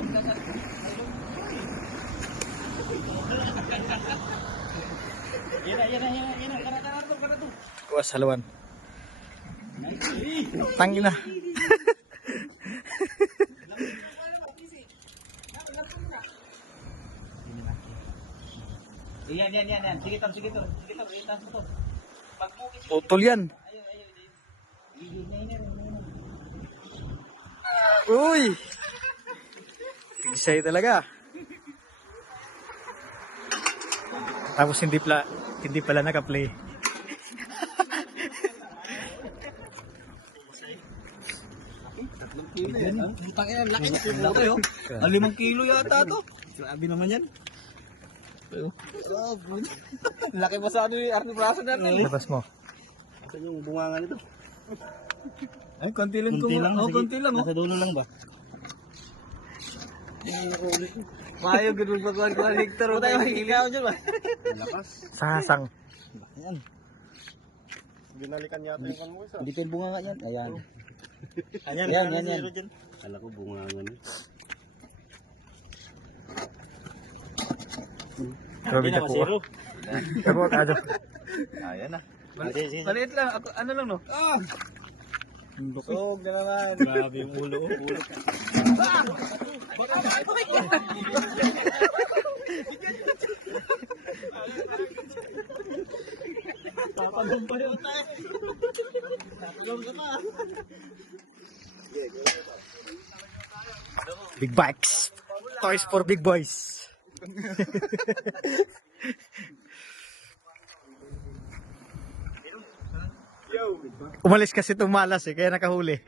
Yan. Kana to. Was halawan. Tangin na. Yan. Sige to. Itas mo to. Putol yan. Uy! Tigisay talaga. Tapos hindi pala naka-play. Putang ina, laki oh. 5 kilo yata to. Sabi naman yan. Laki pa sa ano yung arti braso natin. Labas mo. Asan yung bunganga nito? Ay, konti lang. Konti lang. Nasa dulo lang ba? Mayo, ganun ba kuhan Hector? Huwag tayo makikikaw dyan ba? Lakas. Sasang. Ayan. Binalikan yata yung kalmusa. Hindi pa yung bunganga yan. Ayan. Yan. Kala ko bunganga niya. Grabe na po. Ako agad. Ayan na. Maliit lang. Ako, ano lang no? Sog na naman. Grabe yung ulo. Papagong pa yun tayo. Papagong ka pa. Big bikes. Toys for big boys. Umalis kasi itong malas kaya nakahuli.